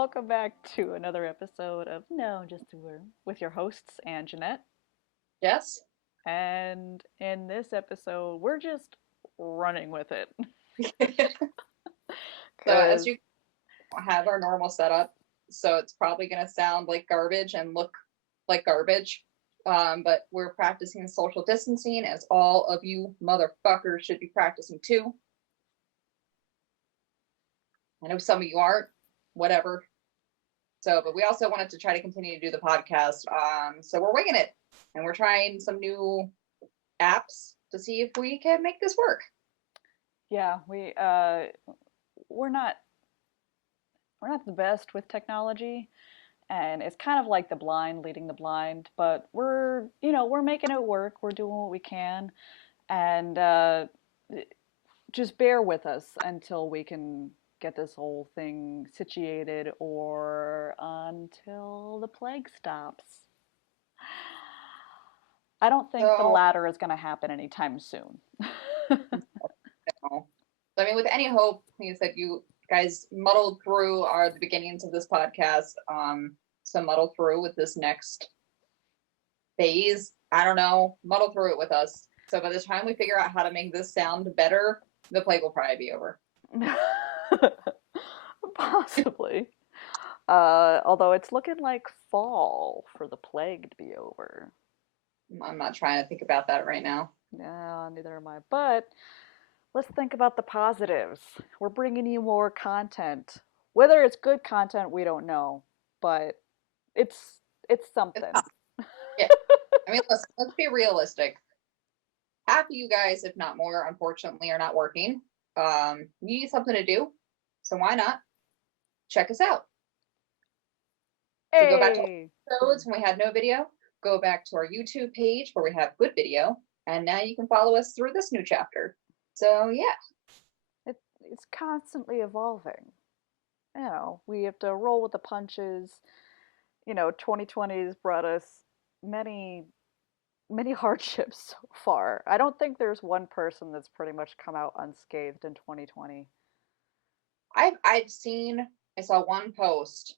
welcome back to another episode of No, Just a Word with your hosts, Anne Jeanette. Yes. And in this episode, we're just running with it. So as Because, you have our normal setup, so it's probably going to sound like garbage and look like garbage. But we're practicing social distancing as all of you motherfuckers should be practicing too. I know some of you aren't, whatever. So, but we also wanted to try to continue to do the podcast. So we're winging it and we're trying some new apps to see if we can make this work. yeah, we're not we're not the best with technology, and it's kind of like the blind leading the blind, but we're making it work. We're doing what we can, and just bear with us until we can get this whole thing situated or until the plague stops. I don't think the So, latter is going to happen anytime soon. know. So, I mean, with any hope, like you said, you guys muddled through the beginnings of this podcast. So muddle through with this next phase. I don't know, muddle through it with us. So by the time we figure out how to make this sound better, the plague will probably be over. Possibly. Although it's looking like fall for the plague to be over. I'm not trying to think about that right now. Yeah, neither am I. But let's think about the positives. We're bringing you more content. Whether it's good content, we don't know, but it's it's It's something. not, yeah. I mean, let's be realistic. Half of you guys, if not more, unfortunately, are not working. You need something to do, so why not check us out? So go back to Hey, episodes when we had no video, go back to our YouTube page where we have good video, and now you can follow us through this new chapter. So yeah, it's constantly evolving. We have to roll with the punches. 2020 has brought us many many hardships so far. I don't think there's one person that's pretty much come out unscathed in 2020. I saw one post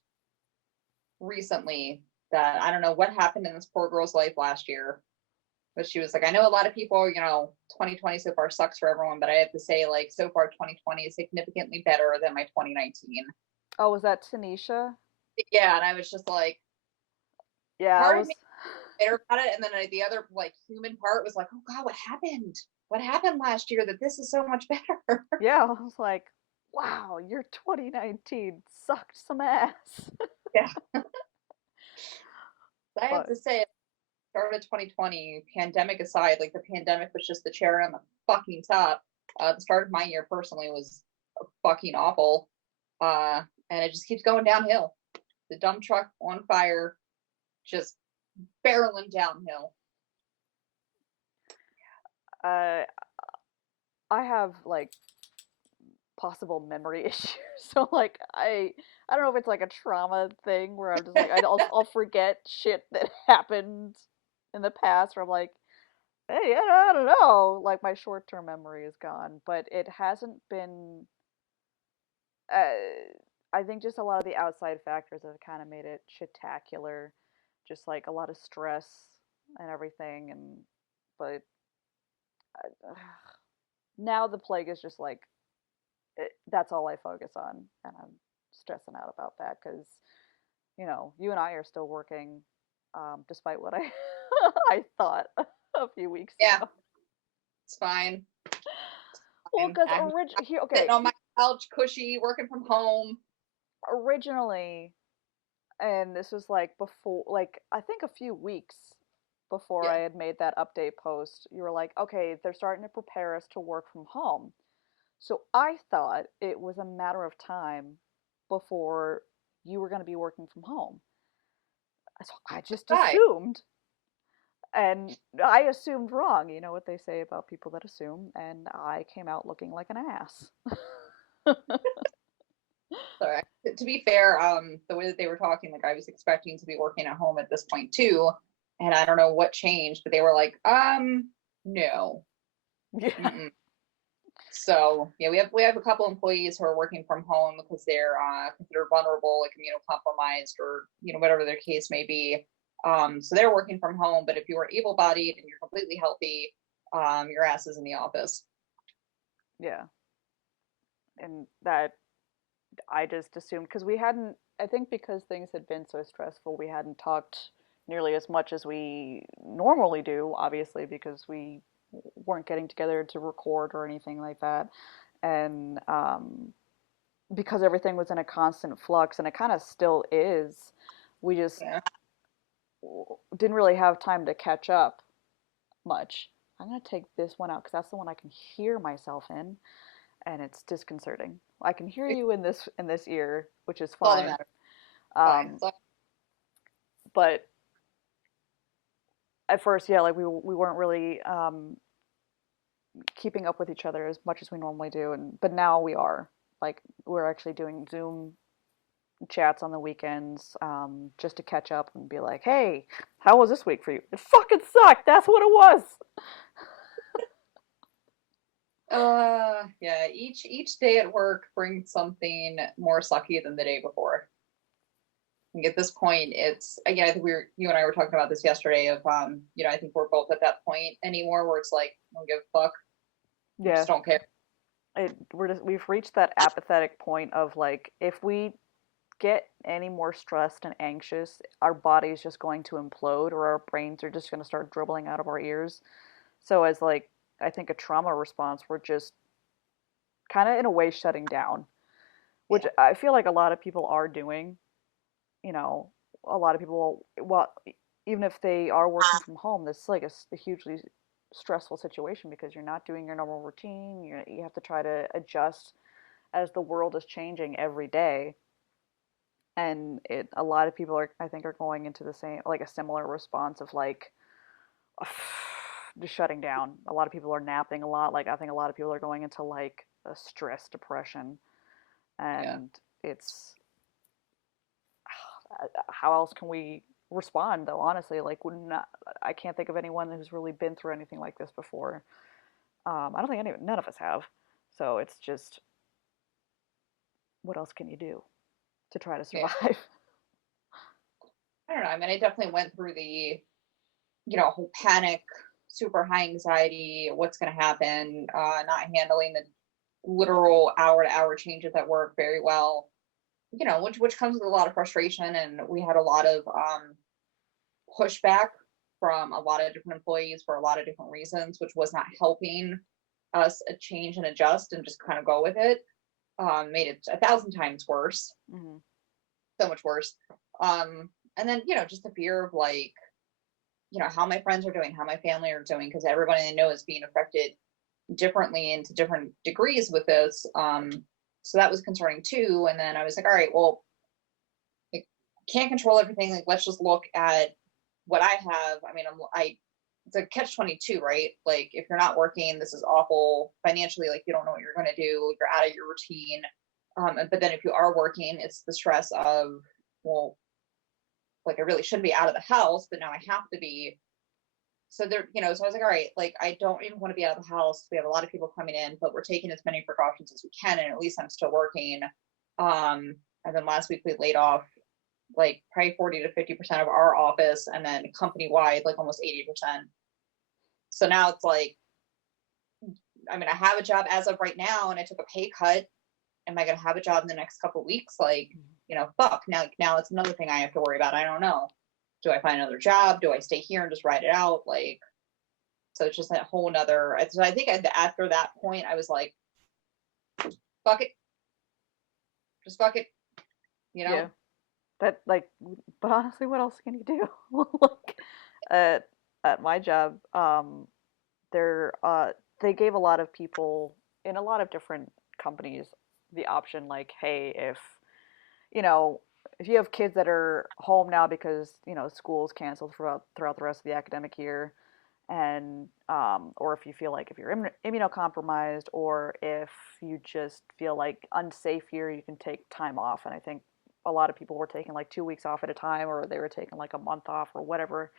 recently that I don't know what happened in this poor girl's life last year, but she was like, I know a lot of people, 2020 so far sucks for everyone, but I have to say, like, so far 2020 is significantly better than my 2019. Oh, was that Tanisha? Yeah, and I was just like, Yeah, I part of was. me bitter about it, and then the other like human part was like, oh God, what happened? What happened last year that this is so much better? Yeah, I was like, wow, your 2019 sucked some ass. Yeah, I have But to say, start of 2020, pandemic aside, like the pandemic was just the cherry on the fucking top. The start of my year personally was fucking awful, and it just keeps going downhill. The dump truck on fire, just barreling downhill. uh, I have like possible memory issues. So like I don't know if it's like a trauma thing where I'm just like I'll forget shit that happened in the past where I'm like, hey, I don't know, like my short-term memory is gone, but it hasn't been I think just a lot of the outside factors have kind of made it shitacular, just like a lot of stress and everything and but now the plague is just like that's all I focus on, and I'm stressing out about that because you and I are still working, despite what I I thought a few weeks Yeah, ago. it's fine. Well, Fine. because I'm here, sitting okay, on my couch, cushy, working from home. originally, and this was like before, like I think a few weeks before Yeah, I had made that update post, you were like, okay, they're starting to prepare us to work from home. So I thought it was a matter of time before you were going to be working from home. So I just hi. assumed, and I assumed wrong. You know what they say about people that assume, and I came out looking like an ass. Sorry. To be fair, the way that they were talking, like I was expecting to be working at home at this point too, and I don't know what changed, but they were like, no. Yeah. Mm-mm. So yeah, we have a couple employees who are working from home because they're considered vulnerable, like immunocompromised, or whatever their case may be. So they're working from home. But if you are able-bodied and you're completely healthy, your ass is in the office. Yeah. And that I just assumed because we hadn't, I think because things had been so stressful, we hadn't talked nearly as much as we normally do, obviously, because we weren't getting together to record or anything like that. And because everything was in a constant flux, and it kind of still is, we just Yeah. didn't really have time to catch up much. I'm gonna take this one out because that's the one I can hear myself in, and it's disconcerting. I can hear It's you in this ear, which is all that fine. matters. Fine. Um, So, but at first, yeah, like we weren't really keeping up with each other as much as we normally do, and but now we are. Like we're actually doing Zoom chats on the weekends, just to catch up and be like, "Hey, how was this week for you?" It fucking sucked. That's what it was. yeah, each day at work brings something more sucky than the day before. I think at this point, it's again. I think you and I were talking about this yesterday. Of I think we're both at that point anymore where it's like, I don't give a fuck. I Yeah, just don't care. we've reached that apathetic point of like, if we get any more stressed and anxious, our body's just going to implode, or our brains are just going to start dribbling out of our ears. So as like, I think a trauma response, we're just kind of in a way shutting down, which Yeah, I feel like a lot of people are doing. You know, a lot of people, well, even if they are working from home, this is like a hugely stressful situation because you're not doing your normal routine. You have to try to adjust as the world is changing every day. And a lot of people are, I think, are going into the same, like a similar response of like just shutting down. A lot of people are napping a lot. Like I think a lot of people are going into like a stress depression, yeah. and it's how else can we respond though? Honestly, like we're not, I can't think of anyone who's really been through anything like this before. I don't think none of us have. So it's just, what else can you do to try to Yeah. survive? I don't know. I mean, I definitely went through the whole panic, super high anxiety, what's going to happen, not handling the literal hour to hour changes at work very well. Which comes with a lot of frustration, and we had a lot of pushback from a lot of different employees for a lot of different reasons, which was not helping us change and adjust and just kind of go with it. Made it 1,000 times worse, Mm-hmm. so much worse. And then just the fear of like how my friends are doing, how my family are doing, because everybody I know is being affected differently and to different degrees with this. So that was concerning too. And then I was like, all right, well, I can't control everything. Like, let's just look at what I have. I mean, it's a catch 22, right? Like, if you're not working, this is awful financially. Like, you don't know what you're going to do. You're out of your routine. But then if you are working, it's the stress of, well, like I really shouldn't be out of the house, but now I have to be. So so I was like, all right, like I don't even want to be out of the house. We have a lot of people coming in, but we're taking as many precautions as we can, and at least I'm still working. And then last week we laid off like probably 40 to 50% of our office, and then company wide like almost 80%. So now it's like, I mean, I have a job as of right now, and I took a pay cut. Am I going to have a job in the next couple of weeks? Like, fuck. Now it's another thing I have to worry about. I don't know. Do I find another job? Do I stay here and just ride it out? Like, so it's just that whole nother. So I think after that point, I was like, fuck it, just fuck it, you know? Yeah, that like, but honestly, what else can you do? Like at my job, they're they gave a lot of people in a lot of different companies the option, like, hey, if you know, if you have kids that are home now because school's canceled throughout the rest of the academic year, and or if you feel like if you're immunocompromised, or if you just feel like unsafe here, you can take time off. And I think a lot of people were taking like 2 weeks off at a time, or they were taking like a month off or whatever.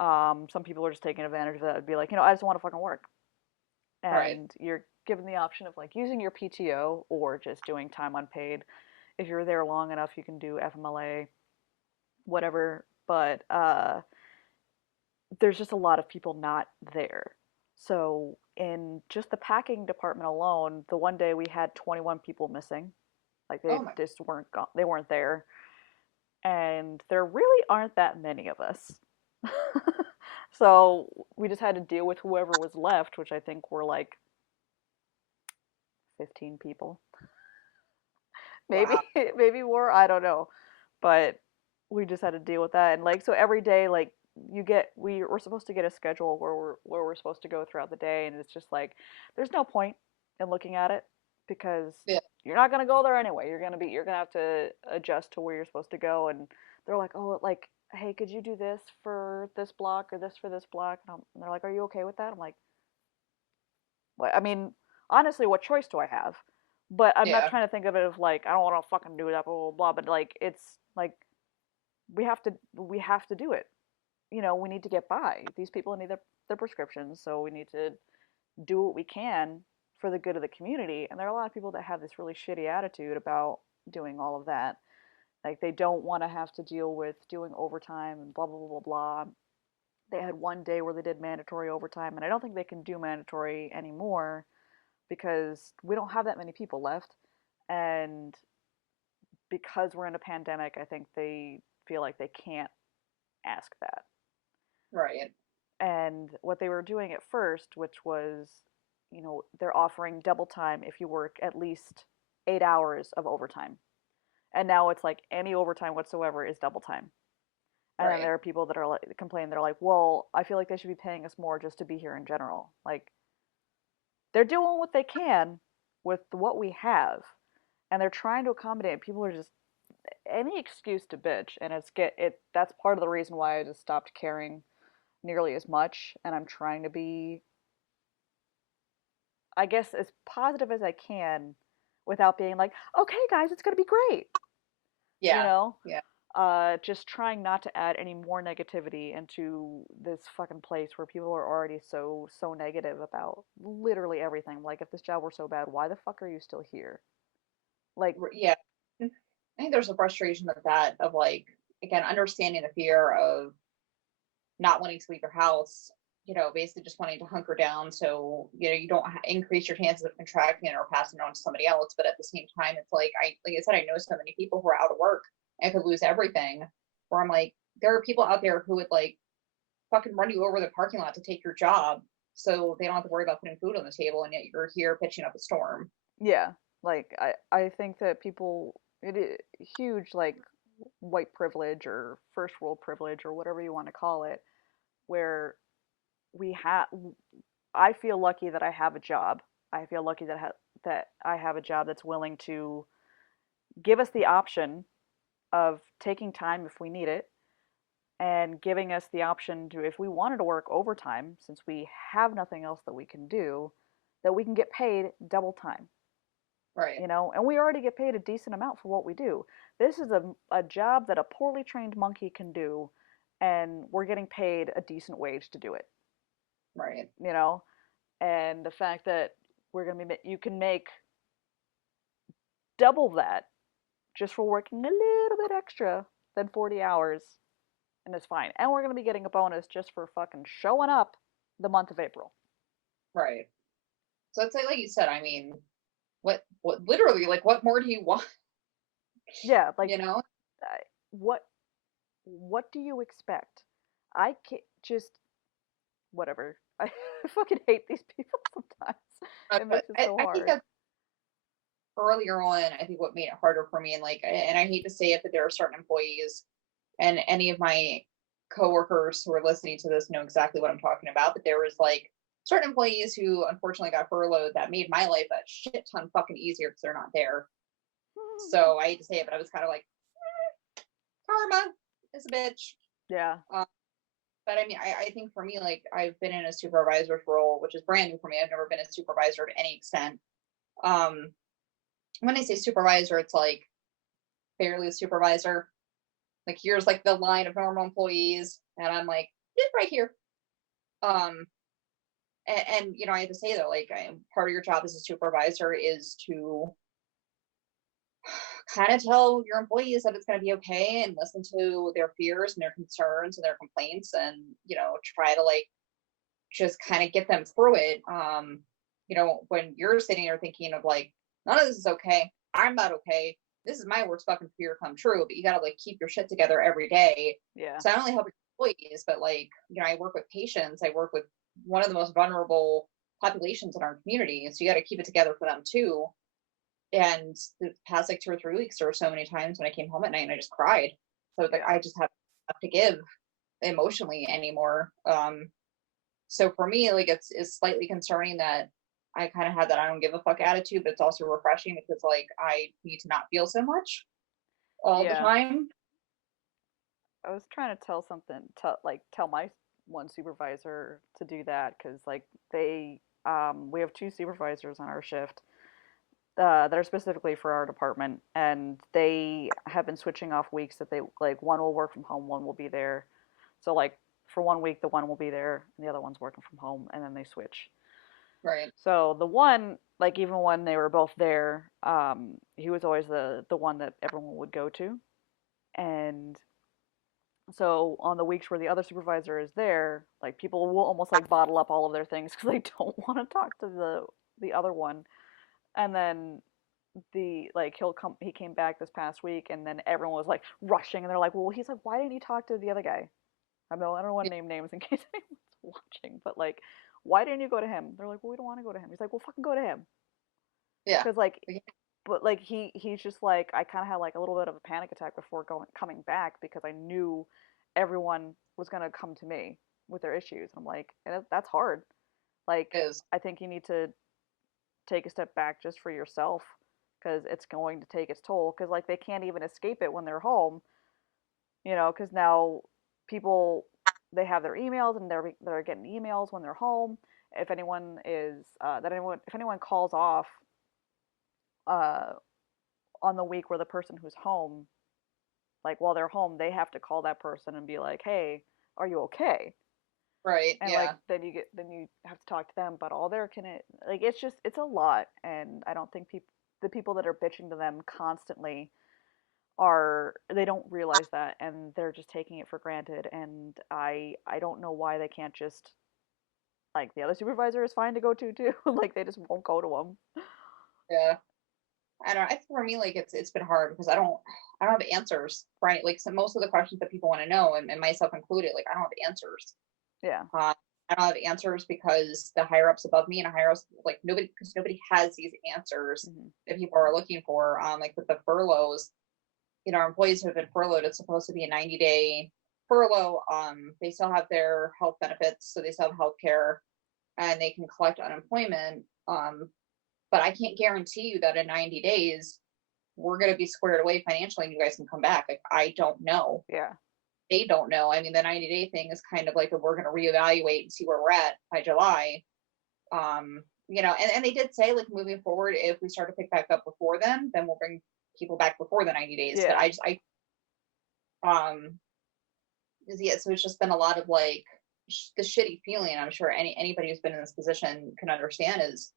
Some people are just taking advantage of that. It'd be like, I just want to fucking work. Right. and you're given the option of like using your PTO or just doing time unpaid. If you're there long enough, you can do FMLA, whatever. But there's just a lot of people not there. So in just the packing department alone, the one day we had 21 people missing. Like Oh they my. just weren't they weren't there, and there really aren't that many of us. So we just had to deal with whoever was left, which I think were like 15 people. Maybe Wow. maybe more, I don't know. But we just had to deal with that, and like so every day like we're supposed to get a schedule where we're supposed to go throughout the day, and it's just like there's no point in looking at it because Yeah. you're not going to go there anyway. You're going to have to adjust to where you're supposed to go, and they're like, "Oh, like hey, could you do this for this block or this for this block?" And they're like, "Are you okay with that?" I'm like, "What? I mean, honestly, what choice do I have?" But I'm not Yeah. trying to think of it of like I don't want to fucking do that, blah blah blah. But like it's like we have to do it. We need to get by. These people need their prescriptions, so we need to do what we can for the good of the community. And there are a lot of people that have this really shitty attitude about doing all of that. Like they don't want to have to deal with doing overtime and blah blah blah blah blah. They had one day where they did mandatory overtime, and I don't think they can do mandatory anymore because we don't have that many people left. And because we're in a pandemic, I think they feel like they can't ask that. Right. And what they were doing at first, which was, they're offering double time if you work at least 8 hours of overtime. And now it's like any overtime whatsoever is double time. And then Right. there are people that are like complain. They're like, "Well, I feel like they should be paying us more just to be here in general." Like they're doing what they can with what we have, and they're trying to accommodate. People are just any excuse to bitch, and that's part of the reason why I just stopped caring nearly as much, and I'm trying to be, I guess, as positive as I can without being like, okay, guys, it's going to be great. You Yeah. know, Yeah. just trying not to add any more negativity into this fucking place where people are already so negative about literally everything. Like, if this job were so bad, why the fuck are you still here? Like, Yeah. I think there's a frustration with that, of like, again, understanding the fear of not wanting to leave your house, basically just wanting to hunker down so, you don't increase your chances of contracting it or passing it on to somebody else. But at the same time, it's like I said, I know so many people who are out of work and could lose everything. Where I'm like, there are people out there who would like fucking run you over the parking lot to take your job so they don't have to worry about putting food on the table, and yet you're here pitching up a storm. yeah, like I think that people, it is huge, like white privilege or first world privilege or whatever you want to call it, where we have I feel lucky that I have a job. I feel lucky that I have a job that's willing to give us the option of taking time if we need it, and giving us the option to, if we wanted to work overtime, since we have nothing else that we can do, that we can get paid double time. Right. And we already get paid a decent amount for what we do. This is a job that a poorly trained monkey can do, and we're getting paid a decent wage to do it. Right. You know, and the fact that you can make double that just for working a little bit extra than 40 hours, and it's fine. And we're going to be getting a bonus just for fucking showing up the month of April. Right. So it's like you said, I mean, what literally, like, what more do you want? Yeah, like You know? what what do you expect? I can't just whatever. I fucking hate these people sometimes. It But makes it so I think hard. that earlier on, I think what made it harder for me, and like, and I hate to say it, but there are certain employees, and any of my coworkers who are listening to this know exactly what I'm talking about. But there was like certain employees who unfortunately got furloughed that made my life a shit ton fucking easier because they're not there. So I hate to say it, but I was kind of like, karma is a bitch. Yeah. Um, but I mean, I think for me, like, I've been in a supervisor's role, which is brand new for me. I've never been a supervisor to any extent. Um, when I say supervisor, it's like barely a supervisor. Like, here's like the line of normal employees, and I'm like, just right here. Um, and I have to say though, like, part of your job as a supervisor is to kind of tell your employees that it's going to be okay and listen to their fears and their concerns and their complaints, and try to like just kind of get them through it. When you're sitting there thinking of like, none of this is okay, I'm not okay, this is my worst fucking fear come true, but you got to like keep your shit together every day. Yeah. So I not only help your employees, but like, I work with patients, I work with one of the most vulnerable populations in our community, so you got to keep it together for them too. And the past like 2 or 3 weeks, there were so many times when I came home at night and I just cried. So like Yeah. I just have to give emotionally anymore. So for me, like it's slightly concerning that I kind of have that I don't give a fuck attitude, but it's also refreshing because like I need to not feel so much all the Yeah. time. I was trying to tell something, tell my one supervisor to do that because like we have two supervisors on our shift that are specifically for our department, and they have been switching off weeks that they like one will work from home, one will be there. So like for 1 week, the one will be there, and the other one's working from home, and then they switch. Right. So the one, like even when they were both there, he was always the one that everyone would go to, and so on the weeks where the other supervisor is there, like people will almost like bottle up all of their things because they don't want to talk to the other one. And then the like he came back this past week, and then everyone was like rushing, and they're like, well, he's like, why didn't you talk to the other guy? I don't want to name names in case anyone's watching, but like, why didn't you go to him? They're like, well, we don't want to go to him. He's like, well, fucking go to him. Yeah. Because like, but like he's just like, I kind of had like a little bit of a panic attack before going coming back because I knew everyone was gonna come to me with their issues. I'm like, that's hard. Like, It is. I think you need to take a step back just for yourself because it's going to take its toll. Because like they can't even escape it when they're home, because now people they have their emails and they're getting emails when they're home. If anyone is that anyone if anyone calls off uh, on the week where the person who's home, like while they're home, they have to call that person and be like, "Hey, are you okay?" Right. And like Yeah. then you have to talk to them about all their like it's a lot, and I don't think the people that are bitching to them constantly they don't realize that, and they're just taking it for granted, and I don't know why they can't just like the other supervisor is fine to go to too like they just won't go to them. Yeah. I don't know. I think for me, like it's been hard because I don't have answers, right? Like, so most of the questions that people want to know, and myself included, like I don't have answers. Yeah. I don't have answers because the higher ups above me and higher ups, like nobody, because nobody has these answers Hmm. that people are looking for. Like with the furloughs, our employees who have been furloughed, it's supposed to be a 90-day furlough. They still have their health benefits, so they still have health care and they can collect unemployment. But I can't guarantee you that in 90 days we're going to be squared away financially and you guys can come back. Like, I don't know. Yeah. They don't know. I mean, the 90-day thing is kind of like we're going to reevaluate and see where we're at by July. And they did say like moving forward, if we start to pick back up before then we'll bring people back before the 90 days. But Yeah. um, yeah, so it's just been a lot of like the shitty feeling. I'm sure anybody who's been in this position can understand is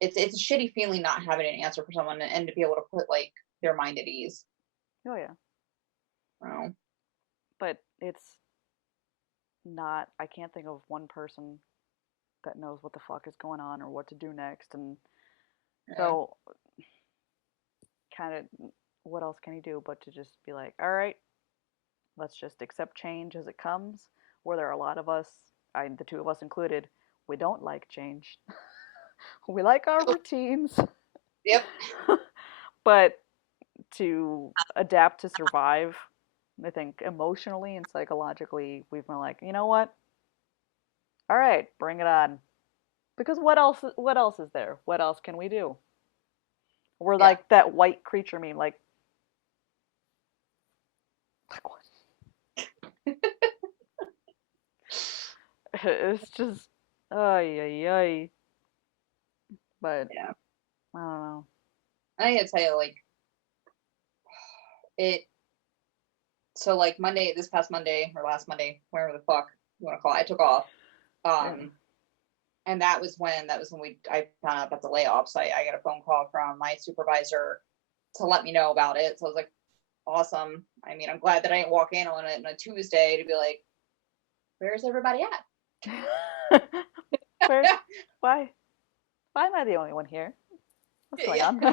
it's a shitty feeling not having an answer for someone and to be able to put like their mind at ease. Oh yeah. Oh, But it's not, I can't think of one person that knows what the fuck is going on or what to do next, and yeah, so kind of what else can you do but to just be like, all right, let's just accept change as it comes. Where there are a lot of us, the two of us included, we don't like change. We like our routines. yep, But to adapt to survive, I think emotionally and psychologically, we've been like, you know what? All right, bring it on. Because what else? What else is there? What else can we do? We're yeah. like that white creature meme. Like what? It's just, ay ay ay. But Yeah. I don't know. I gotta tell you, like it. So like Monday, this past Monday or last Monday, wherever the fuck you want to call it, I took off. Yeah. Um, And that was when I found out about the layoff. So I got a phone call from my supervisor to let me know about it. So I was like, awesome. I mean, I'm glad that I didn't walk in on it on a Tuesday to be like, where's everybody at? Where? Why? Why am I the only one here? What's going Yeah. on?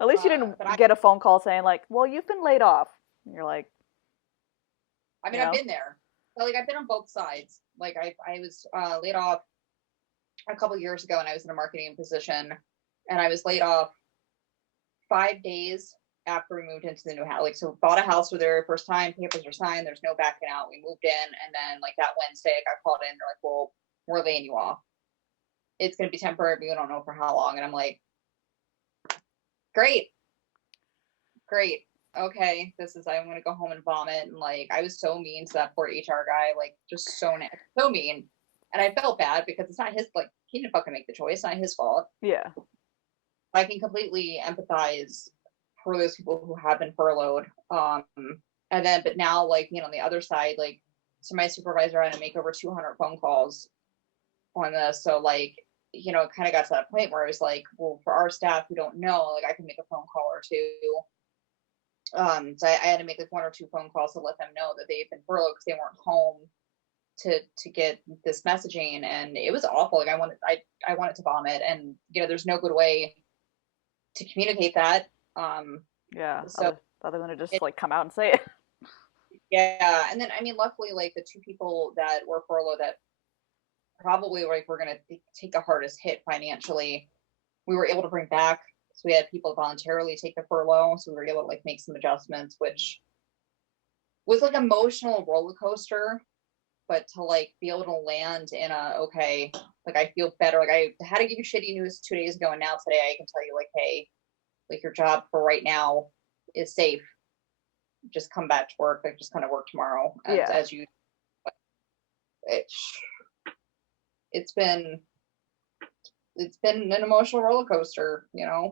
At least you didn't But I, get a phone call saying like, "Well, you've been laid off." And you're like, I you mean, I've know, been there. So, like, I've been on both sides. Like, I was laid off a couple years ago, and I was in a marketing position, and I was laid off 5 days after we moved into the new house. Like, so bought a house for their first time, papers were signed, there's no backing out. We moved in, and then like that Wednesday, I got called in. They're like, "Well, we're laying you off. It's going to be temporary, but we don't know for how long." And I'm like, "Great, great, okay. I'm going to go home and vomit." And like, I was so mean to that poor HR guy, like just so mean. And I felt bad because it's not his, like, he didn't fucking make the choice, not his fault. yeah, I can completely empathize for those people who have been furloughed. And then, but now, like, on the other side, like, so my supervisor had to make over 200 phone calls on this. So, like, it kind of got to that point where I was like, well, for our staff who don't know, like, I can make a phone call or two. So I had to make like one or two phone calls to let them know that they've been furloughed because they weren't home to get this messaging, and it was awful. Like, I wanted to vomit, and there's no good way to communicate that. yeah. So Other than to just it, like come out and say it. yeah, and then I mean, luckily, like the two people that were furloughed that probably like were gonna take the hardest hit financially, we were able to bring back. So we had people voluntarily take the furlough, so we were able to like make some adjustments, which was like emotional roller coaster. But to like be able to land in a okay, like I feel better. Like, I had to give you shitty news 2 days ago, and now today I can tell you like, hey, like your job for right now is safe. Just come back to work. Like, just kind of work tomorrow as Yeah, as you. It, it's been it's been an emotional roller coaster. yeah.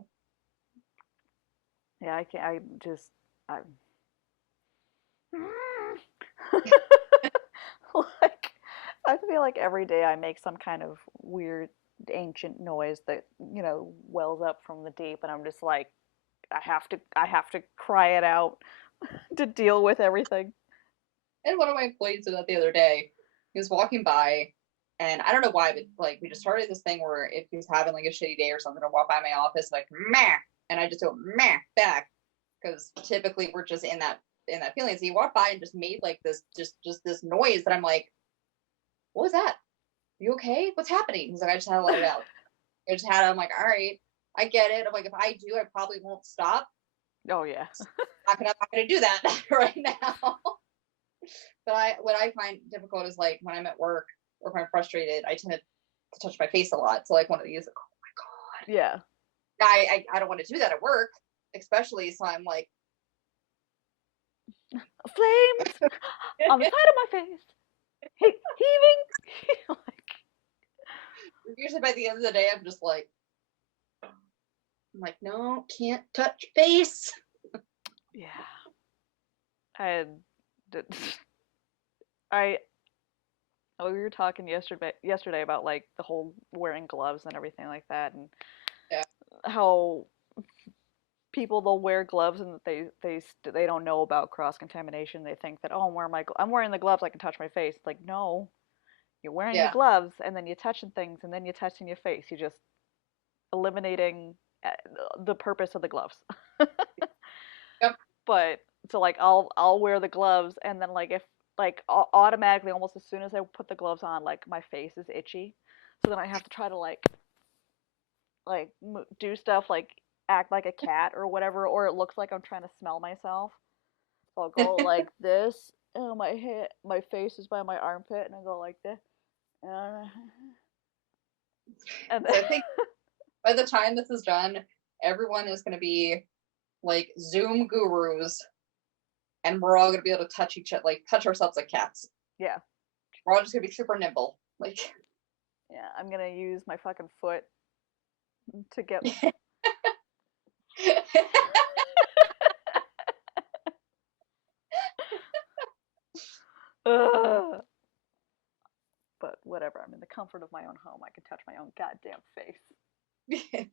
I can't. I just. I. Like, I feel like every day I make some kind of weird ancient noise that wells up from the deep, and I'm just like, I have to cry it out to deal with everything. And one of my employees did that the other day. He was walking by, and I don't know why, but like we just started this thing where if he's having like a shitty day or something, I'll walk by my office like meh, and I just go meh back because typically we're just in that feeling. So he walked by and just made like this just this noise that I'm like, what was that? You okay? What's happening? He's like, I just had to let it out. I just had. I'm like, all right, I get it. I'm like, if I do, I probably won't stop. Oh yeah. I'm not gonna do that right now. But what I find difficult is like when I'm at work or if I'm frustrated, I tend to touch my face a lot. So like one of these, like, oh Yeah. my god, I don't want to do that at work, especially. So I'm like, Flames on the side of my face, heaving. Like, usually by the end of the day, I'm like, no, can't touch face. yeah. I I we were talking yesterday about like the whole wearing gloves and everything like that, and Yeah, how people they'll wear gloves and they don't know about cross contamination. They think that, oh, I'm wearing the gloves, I can touch my face. It's like, no, you're wearing the yeah, gloves and then you're touching things and then you're touching your face. You're just eliminating the purpose of the gloves. yep. But so like I'll wear the gloves and then like if like automatically almost as soon as I put the gloves on, like my face is itchy. So then I have to try to like do stuff like act like a cat or whatever, or it looks like I'm trying to smell myself. So I'll go like this. And my face is by my armpit, and I go like this. And then, So I think by the time this is done, everyone is going to be like Zoom gurus, and we're all going to be able to touch ourselves like cats. yeah, We're all just going to be super nimble, like. yeah, I'm gonna use my fucking foot to get. Ugh. But whatever. I'm in the comfort of my own home. I can touch my own goddamn face.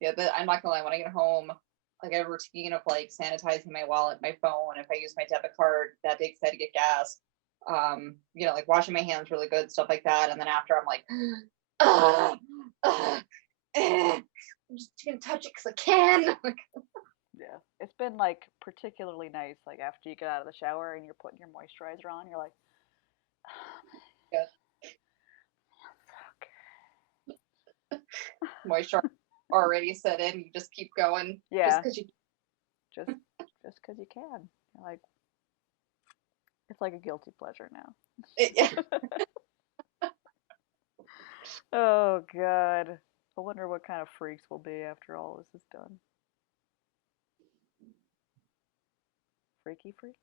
Yeah, but I'm not gonna lie, when I get home, like I have a routine of like sanitizing my wallet, my phone, if I use my debit card that day 'cause I had to get gas. Like washing my hands really good, stuff like that. And then after I'm like, uh, uh, I'm just gonna touch it because I can. Yeah, it's been like particularly nice. Like after you get out of the shower and you're putting your moisturizer on, you're like, Yeah, moisture already set in. You just keep going just yeah, because you. just just because you can. You're like, it's like a guilty pleasure now. Yeah. Oh God, I wonder what kind of freaks we'll be after all this is done. Freaky freaks.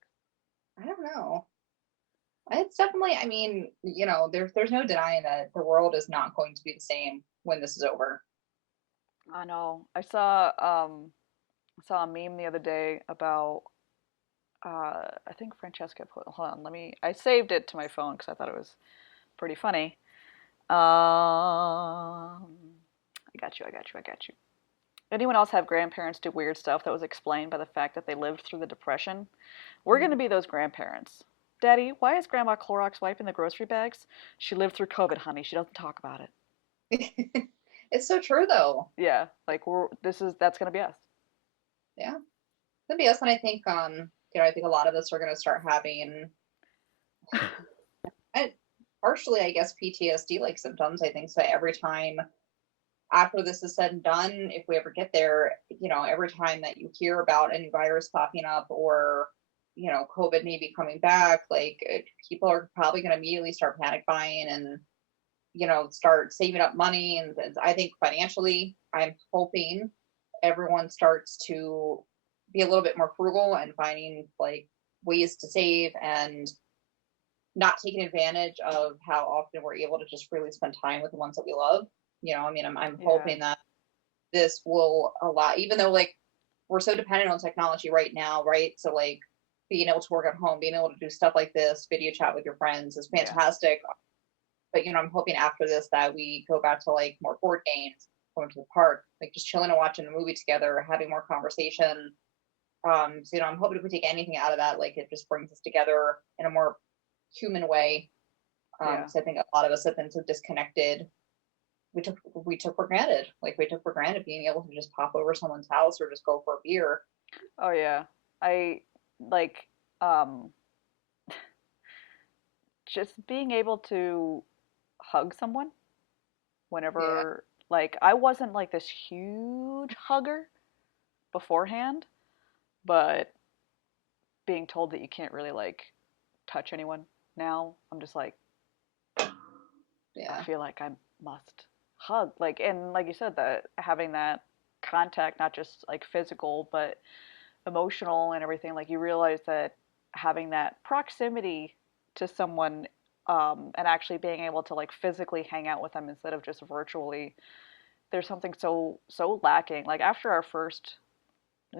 I don't know. It's definitely. I mean, there's no denying that the world is not going to be the same when this is over. I know. I saw a meme the other day about I think Francesca put. Hold on, let me. I saved it to my phone because I thought it was pretty funny. I got you. I got you. I got you. Anyone else have grandparents do weird stuff that was explained by the fact that they lived through the Depression? We're going to be those grandparents. Daddy, why is Grandma Clorox wiping the grocery bags? She lived through COVID, honey. She doesn't talk about it. It's so true though. Yeah, like that's going to be us. Yeah. It's gonna be us, and I think I think a lot of us are gonna start having and partially I guess PTSD like symptoms. I think so every time after this is said and done, if we ever get there, every time that you hear about a new virus popping up or COVID maybe coming back, like people are probably going to immediately start panic buying and start saving up money. And I think financially, I'm hoping everyone starts to be a little bit more frugal and finding like ways to save and not taking advantage of how often we're able to just freely spend time with the ones that we love. I mean, I'm Yeah, hoping that this will allow, even though like we're so dependent on technology right now, right? So like being able to work at home, being able to do stuff like this, video chat with your friends is yeah, fantastic. But I'm hoping after this that we go back to like more board games, going to the park, like just chilling and watching a movie together, having more conversation. So I'm hoping if we take anything out of that, like it just brings us together in a more human way. yeah. So I think a lot of us have been so disconnected. We took for granted, like we took for granted being able to just pop over someone's house or just go for a beer. Oh yeah. I like um just being able to hug someone Yeah, whenever like I wasn't like this huge hugger beforehand, but being told that you can't really like touch anyone now, I'm just like I yeah, feel like I must hug. Like and like you said that having that contact not just like physical but emotional and everything like you realize that having that proximity to someone and actually being able to like physically hang out with them instead of just virtually there's something so lacking like after our first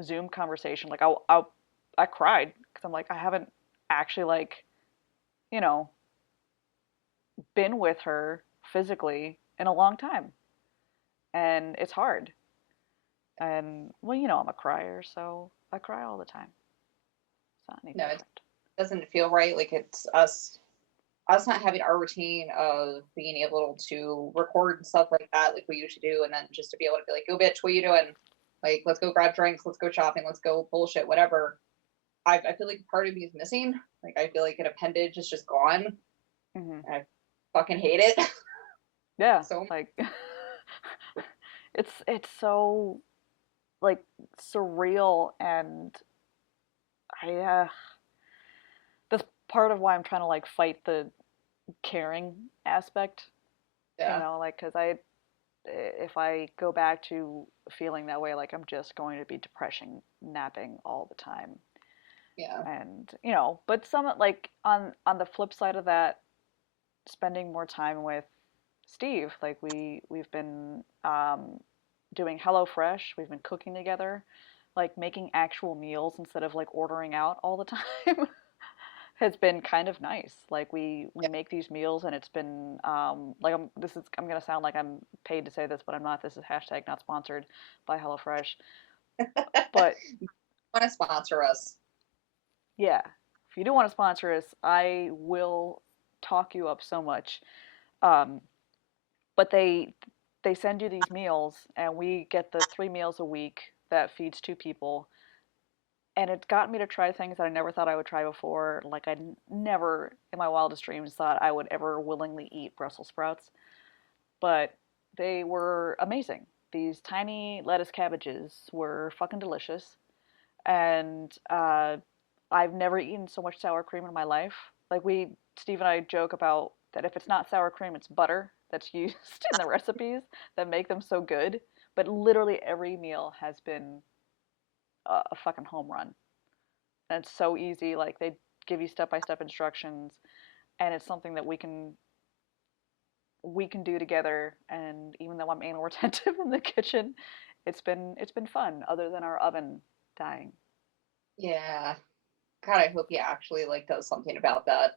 Zoom conversation like I cried because I'm like I haven't actually like you know been with her physically in a long time and it's hard and well I'm a crier so I cry all the time it's not any no, it different. doesn't feel right. Like it's us not having our routine of being able to record and stuff like that, like we usually do, and then just to be able to be like, "Go, bitch, what are you doing? Like, let's go grab drinks, let's go shopping, let's go bullshit, whatever." I feel like part of me is missing. Like, I feel like an appendage is just gone. Hmm. And I fucking hate it. Yeah, So like it's so like surreal and I that's part of why I'm trying to like fight the caring aspect, yeah, like cuz if I go back to feeling that way like I'm just going to be depression napping all the time. yeah, And but some like on the flip side of that spending more time with Steve. Like we've been doing HelloFresh. We've been cooking together, like making actual meals instead of like ordering out all the time. has been kind of nice. Like we make these meals, and it's been like I'm gonna sound like I'm paid to say this, but I'm not. This is hashtag not sponsored by HelloFresh. But Want to sponsor us? yeah, if you do want to sponsor us, I will talk you up so much. Um, but they send you these meals, and we get the 3 meals a week that feeds 2 people, and it's gotten me to try things that I never thought I would try before. Like I never in my wildest dreams thought I would ever willingly eat Brussels sprouts, but they were amazing. These tiny lettuce cabbages were fucking delicious, and I've never eaten so much sour cream in my life. Like Steve and I joke about that if it's not sour cream, it's butter that's used in the recipes that make them so good. But literally every meal has been a fucking home run. And it's so easy. Like they give you step by step instructions, and it's something that we can do together. And even though I'm anal retentive in the kitchen, it's been fun. Other than our oven dying. Yeah. God, I hope he actually like does something about that.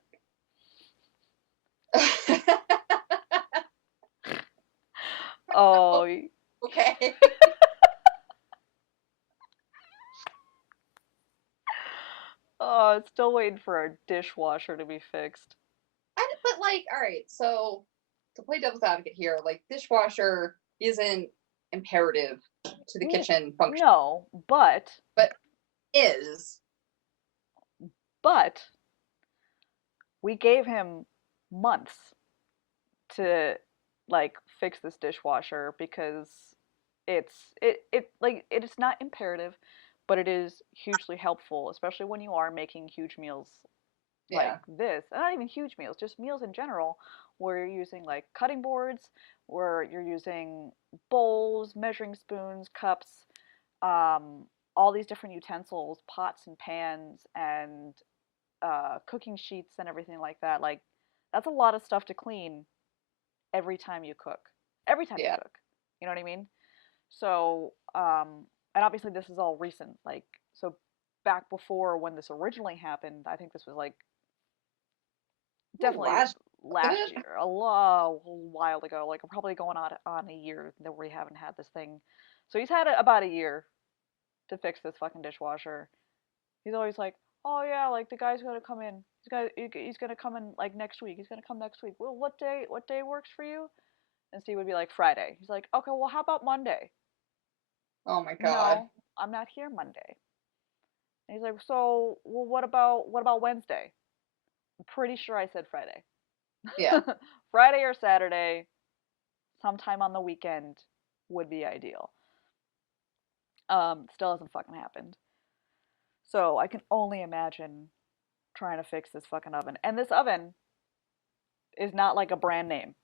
Oh, Okay. oh, still waiting for our dishwasher to be fixed. But like, all right, so to play devil's advocate here, like dishwasher isn't imperative to the kitchen function, No, but is. but we gave him months to like fix this dishwasher because it's not imperative, but it is hugely helpful, especially when you are making huge meals like Yeah. this. Not even huge meals, just meals in general, where you're using like cutting boards, where you're using bowls, measuring spoons, cups, um, all these different utensils, pots and pans, and cooking sheets and everything like that. Like that's a lot of stuff to clean every time you cook. Every time you Yeah. cook. You know what I mean? So, and obviously this is all recent. Like, so back before when this originally happened, I think this was like definitely Last wasn't last it? year, a while ago. Like, I'm probably going on a year that we haven't had this thing. So he's had about a year to fix this fucking dishwasher. He's always like, "Oh yeah, like the guy's gonna come in. He's gonna come in like next week. He's gonna come next week. Well, what day works for you?" And Steve would be like, "Friday." He's like, "Okay, well, how about Monday?" Oh my god. No, I'm not here Monday. And he's like, "So, well, what about Wednesday?" I'm pretty sure I said Friday. Yeah. Friday or Saturday, sometime on the weekend would be ideal. Still hasn't fucking happened. So I can only imagine trying to fix this fucking oven. And this oven is not like a brand name.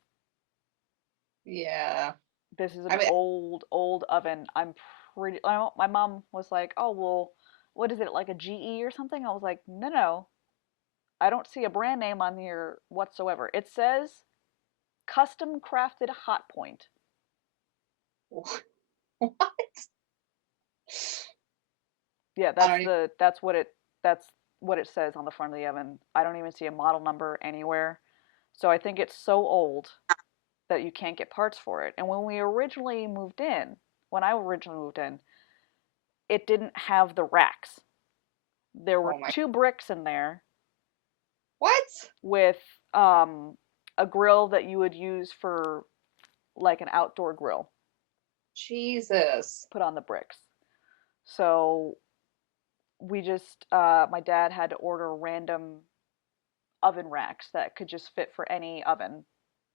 Yeah. This is an I mean, old oven. My mom was like, "Oh, well, what is it, like a GE or something?" I was like, "No, no. I don't see a brand name on here whatsoever. It says custom crafted hot point." what? Yeah, I don't even. that's what it says on the front of the oven. I don't even see a model number anywhere. So I think it's so old that you can't get parts for it. And when I originally moved in, it didn't have the racks. There were Oh my. 2 bricks in there What? with a grill that you would use for like an outdoor grill Jesus. put on the bricks. So my dad had to order random oven racks that could just fit for any oven.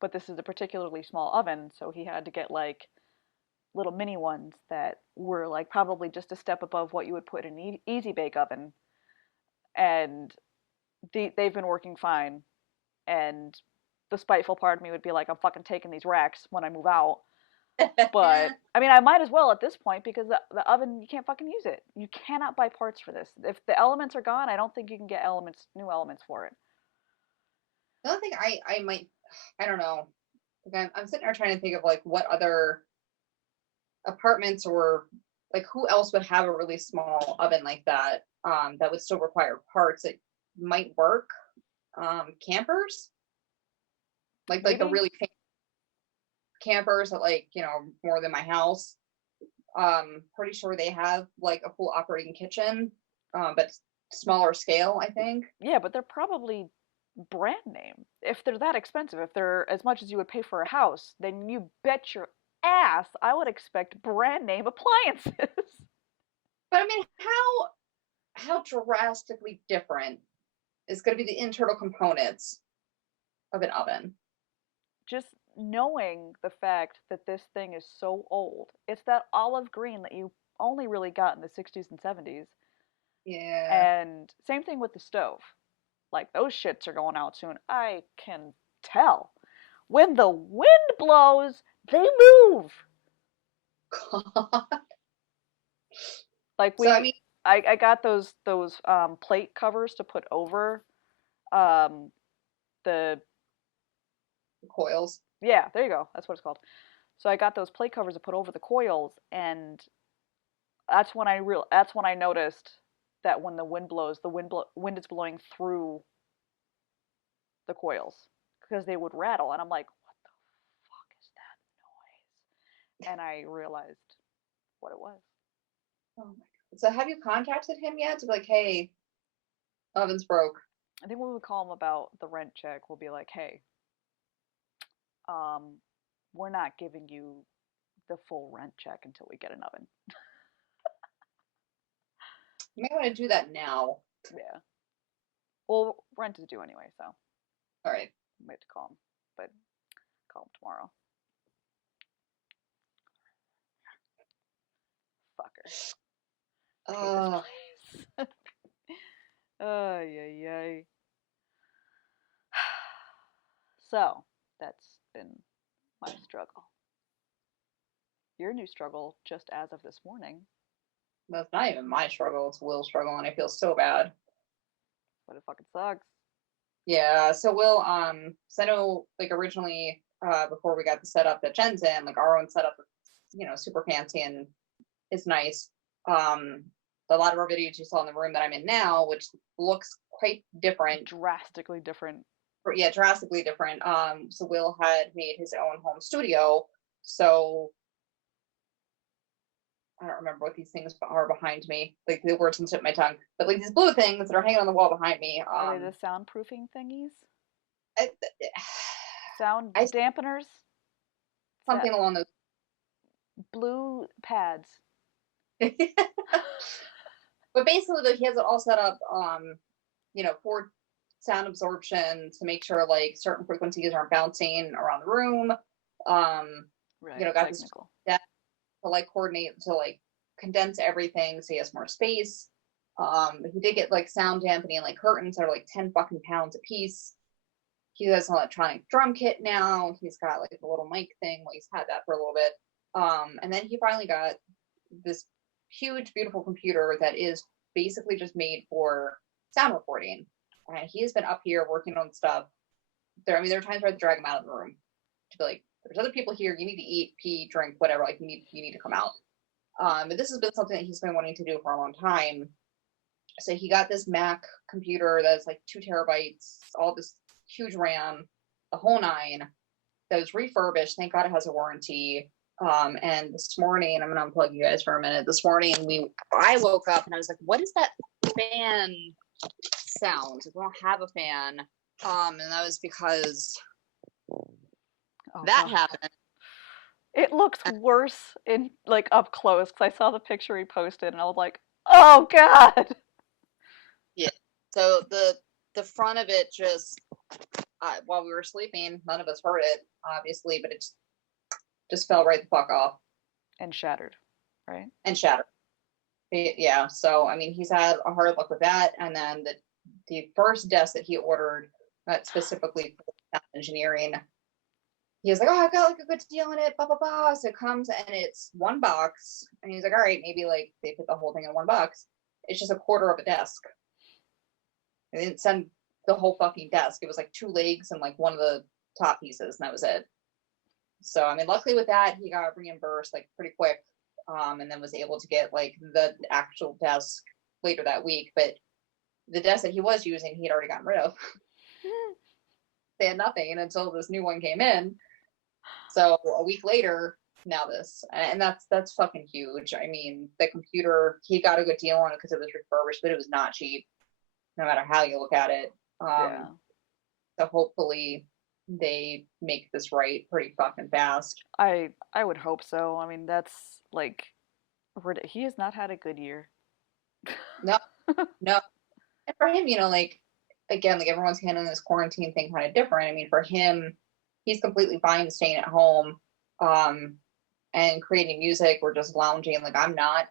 But this is a particularly small oven, so he had to get like little mini ones that were like probably just a step above what you would put in an easy bake oven. And they've been working fine. And the spiteful part of me would be like, I'm fucking taking these racks when I move out. But I mean, I might as well at this point because the oven, you can't fucking use it. You cannot buy parts for this. If the elements are gone, I don't think you can get new elements for it. The only thing I might, I don't know. Like I'm sitting there trying to think of like what other apartments or like who else would have a really small oven like that that would still require parts. might work. Campers, like the Maybe. really fancy campers that like, more than my house. Pretty sure they have like a full operating kitchen, but smaller scale, I think. Yeah, but they're probably brand name. If they're that expensive, if they're as much as you would pay for a house, then you bet your ass I would expect brand name appliances. But I mean, how drastically different is going to be the internal components of an oven? Just knowing the fact that this thing is so old. It's that olive green that you only really got in the 60s and 70s. Yeah. And same thing with the stove. Like those shits are going out soon. I can tell. When the wind blows, they move. Like So I we mean, I got those plate covers to put over um the coils. yeah, there you go. That's what it's called. So I got those plate covers to put over the coils, and that's when I noticed that when the wind blows, wind is blowing through the coils because they would rattle, and I'm like, what the fuck is that noise? And I realized what it was. Oh my God. So have you contacted him yet to be like, hey, oven's broke? I think when we call them about the rent check, we'll be like, hey, um, we're not giving you the full rent check until we get an oven. You may want to do that now. Yeah. Well, rent is due anyway, so All right. I might have to call him, but call him tomorrow. Fucker. I hate this Uh, place. Ay, ay, ay. So, that's been my struggle. Your new struggle, just as of this morning, that's not even my struggle. It's Will's struggle, and I feel so bad. but it fucking sucks. Yeah. So Will, so I know like originally, before we got the setup that Jen's in, like our own setup, super fancy and is nice. Um, a lot of our videos you saw in the room that I'm in now, which looks quite different. Drastically different. Yeah, drastically different. So Will had made his own home studio. So I don't remember what these things are behind me. Like the words can slip my tongue, but like these blue things that are hanging on the wall behind me. Are they the soundproofing thingies? I, Sound I dampeners? something along those. Blue pads. But basically, he has it all set up. For sound absorption to make sure like certain frequencies aren't bouncing around the room. Right, Got this technical. desk to like coordinate to like condense everything so he has more space. He did get like sound dampening like curtains that are like 10 fucking pounds a piece. He has an electronic drum kit now. He's got like a little mic thing. Well, he's had that for a little bit. And then he finally got this huge, beautiful computer that is basically just made for sound recording. And he has been up here working on stuff. There are times where I have to drag him out of the room to be like, there's other people here. You need to eat, pee, drink, whatever. Like you need to come out. But this has been something that he's been wanting to do for a long time. So he got this Mac computer that's like 2 terabytes, all this huge RAM, the whole nine. That was refurbished. Thank God it has a warranty. And this morning, I'm gonna unplug you guys for a minute. This morning, I woke up and I was like, "What is that fan sound? We don't have a fan." And that was because that happened. It looks worse in like up close because I saw the picture he posted and I was like, "Oh God!" Yeah. So the front of it just while we were sleeping, none of us heard it, obviously, but it just fell right the fuck off and shattered, right? and shattered. Yeah. So he's had a hard luck with that, and then the first desk that he ordered, specifically for engineering, he was like, "Oh, I got like a good deal on it, blah blah blah." So it comes and it's one box, and he's like, "All right, maybe like they put the whole thing in one box." It's just a quarter of a desk. They didn't send the whole fucking desk. It was like 2 legs and like one of the top pieces, and that was it. So luckily with that, he got reimbursed like pretty quick, and then was able to get like the actual desk later that week. But the desk that he was using, he'd already gotten rid of. They had nothing until this new one came in. So a week later, now this, and that's fucking huge. I mean, the computer, he got a good deal on it because it was refurbished, but it was not cheap, no matter how you look at it. Yeah. So hopefully they make this right pretty fucking fast. I would hope so. I mean, that's like he has not had a good year. No, no. And for him, like, again, like everyone's handling this quarantine thing kind of different. I mean, for him, he's completely fine staying at home, um, and creating music or just lounging. Like I'm not.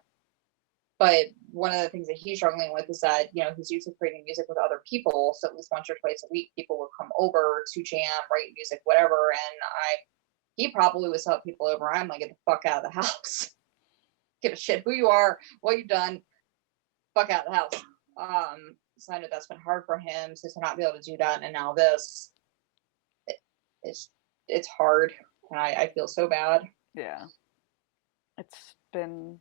But one of the things that he's struggling with is that, he's used to creating music with other people. So at least once or twice a week, people would come over to jam, write music, whatever. And he probably would tell people over. I'm like, get the fuck out of the house. Give a shit who you are, what you've done. Fuck out of the house. So I know that's been hard for him, so to not be able to do that, and now this, it's hard, and I feel so bad. Yeah. It's been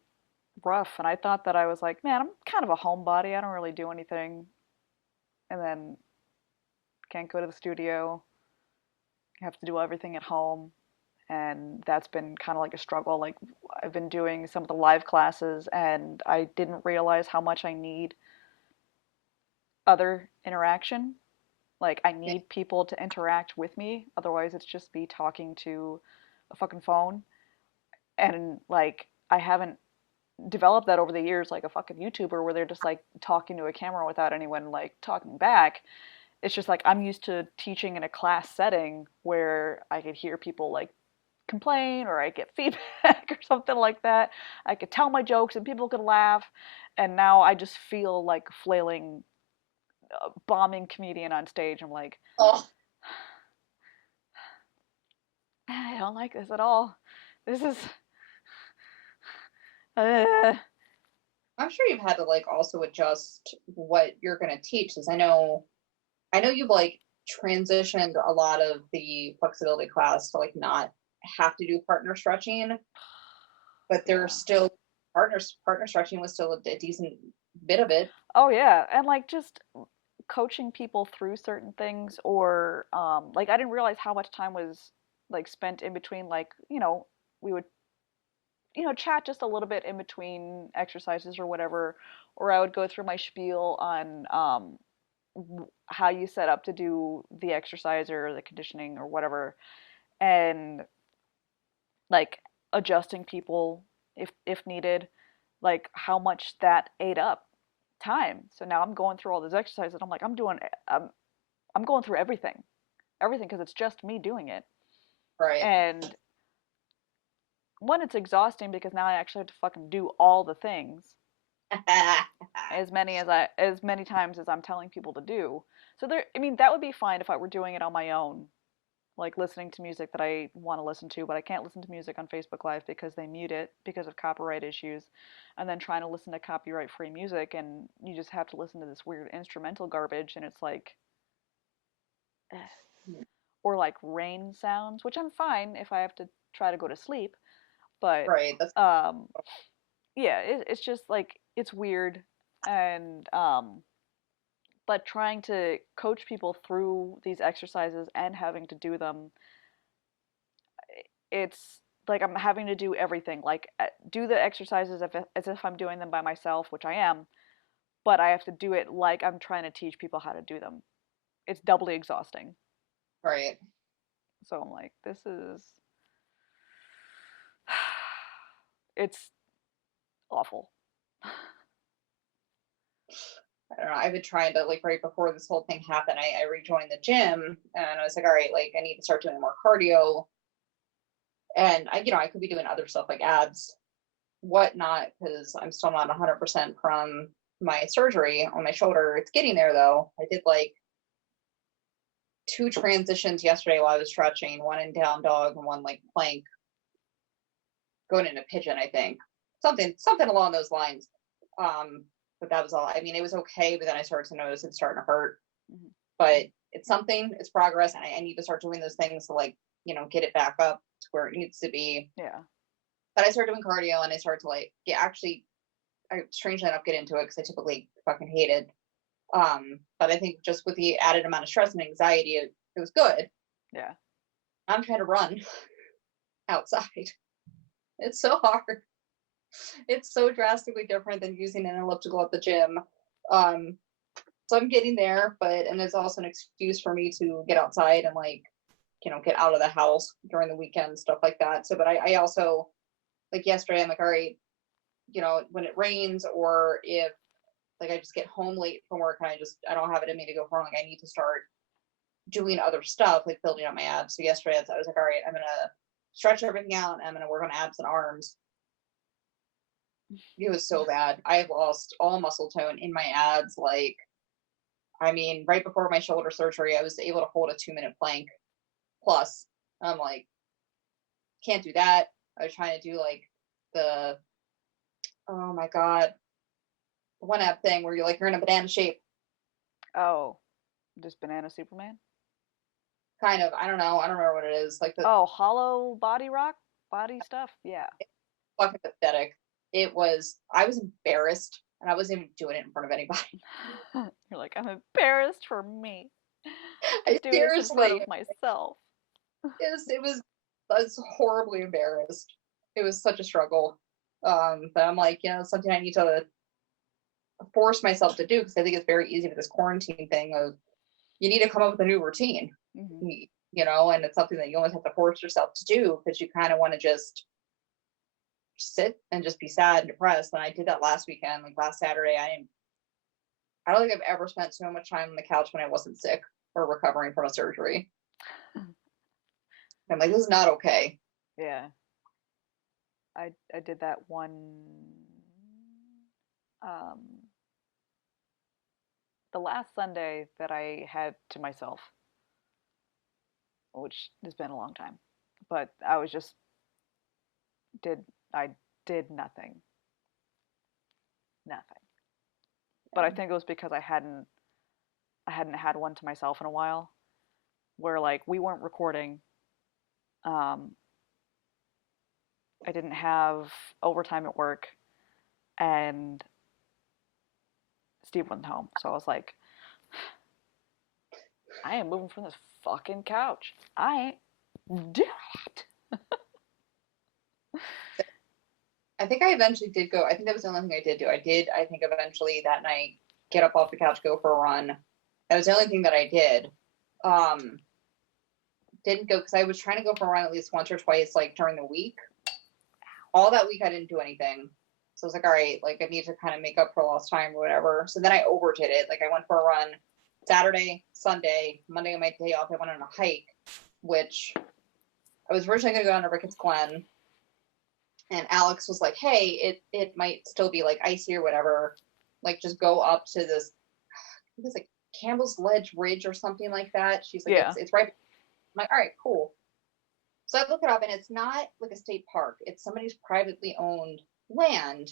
rough, and I thought that I was like, man, I'm kind of a homebody. I don't really do anything, and then can't go to the studio. Have to do everything at home, and that's been kind of like a struggle. Like I've been doing some of the live classes, and I didn't realize how much I need other interaction. Like I Yeah. need people to interact with me, otherwise it's just me talking to a fucking phone. And like I haven't developed that over the years like a fucking YouTuber where they're just like talking to a camera without anyone like talking back. It's just like I'm used to teaching in a class setting where I could hear people like complain or I get feedback or something like that. I could tell my jokes and people could laugh. And now I just feel like flailing, bombing comedian on stage. I'm like, Oh, I don't like this at all. This is. Uh, I'm sure you've had to like also adjust what you're going to teach, because I know you've like transitioned a lot of the flexibility class to like not have to do partner stretching, but there's yeah. still partner stretching was still a decent bit of it. Oh yeah, and like just coaching people through certain things, or like I didn't realize how much time was like spent in between. Like we would chat just a little bit in between exercises or whatever, or I would go through my spiel on how you set up to do the exercise or the conditioning or whatever, and like adjusting people if needed, like how much that ate up time. So now I'm going through all those exercises and I'm like I'm going through everything because it's just me doing it. Right. And one, it's exhausting because now I actually have to fucking do all the things as many times as I'm telling people to do. So there, I mean, that would be fine if I were doing it on my own, like listening to music that I want to listen to, but I can't listen to music on Facebook Live because they mute it because of copyright issues. And then trying to listen to copyright free music and you just have to listen to this weird instrumental garbage and it's like or like rain sounds, which I'm fine if I have to try to go to sleep, but Right. That's um yeah, it's just like it's weird and but trying to coach people through these exercises and having to do them, it's like I'm having to do everything, like do the exercises as if I'm doing them by myself, which I am, but I have to do it like I'm trying to teach people how to do them. It's doubly exhausting. right. So I'm like, this is it's awful. I don't know. I've been trying to like right before this whole thing happened. I rejoined the gym, and I was like, all right, like I need to start doing more cardio, and I could be doing other stuff like abs, whatnot, because I'm still not 100% from my surgery on my shoulder. It's getting there though. I did like two transitions yesterday while I was stretching, one in down dog and one like plank, going into pigeon. I think something along those lines. But that was all. I mean, it was okay, but then I started to notice it's starting to hurt. Mhm. But it's something. It's progress, and I need to start doing those things to like get it back up to where it needs to be. Yeah. But I started doing cardio, and I started to like get actually. I strangely enough get into it because I typically fucking hated But I think just with the added amount of stress and anxiety, it was good. Yeah. I'm trying to run outside. It's so hard. It's so drastically different than using an elliptical at the gym. Um, so I'm getting there, and it's also an excuse for me to get outside and like, get out of the house during the weekend, stuff like that. So, but I also, like yesterday, I'm like, all right, when it rains or if like I just get home late from work and I don't have it in me to go for like I need to start doing other stuff like building up my abs. So yesterday I was like, all right, I'm gonna stretch everything out and I'm gonna work on abs and arms. It was so bad. I've lost all muscle tone in my abs. Like, I mean, right before my shoulder surgery, I was able to hold a 2-minute plank plus. I'm like, can't do that. I was trying to do like the, oh my God, one ab thing where you're in a banana shape. Oh, just Banana Superman? Kind of. I don't know. I don't remember what it is. Like the Oh, hollow body rock? Body stuff? Yeah. fucking pathetic. I was embarrassed and I wasn't even doing it in front of anybody. You're like, I'm embarrassed for me. I Do this in front seriously, of myself. I was horribly embarrassed. It was such a struggle. But I'm like, something I need to force myself to do because I think it's very easy with this quarantine thing of you need to come up with a new routine, Mm-hmm. and it's something that you always have to force yourself to do because you kind of want to just sit and just be sad and depressed. And I did that last weekend, like last Saturday. I don't think I've ever spent so much time on the couch when I wasn't sick or recovering from a surgery. I'm like, this is not okay. Yeah. I did that one um the last Sunday that I had to myself, which has been a long time. But I was just did I did nothing. Nothing. But I think it was because I hadn't had one to myself in a while where like we weren't recording. Um I didn't have overtime at work and Steve wasn't home. So I was like, I ain't moving from this fucking couch. I ain't do it. I think I eventually did go. I think that was the only thing I did do. I think, eventually that night, get up off the couch, go for a run. That was the only thing that I did. Um, didn't go because I was trying to go for a run at least once or twice, like during the week. All that week, I didn't do anything. So I was like, all right, like I need to kind of make up for lost time or whatever. So then I overdid it. Like I went for a run Saturday, Sunday, Monday on my day off. I went on a hike, which I was originally going to go down to Ricketts Glen. And Alex was like, hey, it might still be like icy or whatever. Like just go up to this, I think it's like Campbell's Ledge Ridge or something like that. She's like, Yeah. it's right. I'm like, all right, cool. So I look it up and it's not like a state park. It's somebody's privately owned land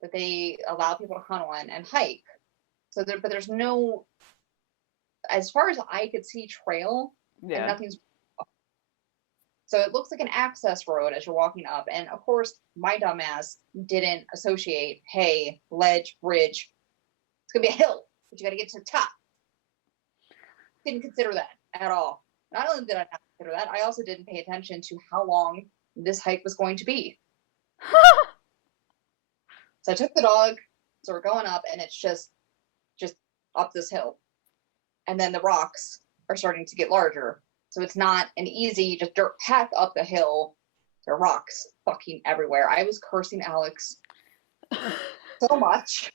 that they allow people to hunt on and hike. But there's no, as far as I could see, trail and Yeah. nothing's. So it looks like an access road as you're walking up. And of course, my dumbass didn't associate, hey, ledge, bridge. It's going to be a hill, but you got to get to the top. Didn't consider that at all. Not only did I not consider that, I also didn't pay attention to how long this hike was going to be. So I took the dog. So we're going up, and it's just up this hill. And then the rocks are starting to get larger. So it's not an easy, just dirt path up the hill. There are rocks fucking everywhere. I was cursing Alex so much.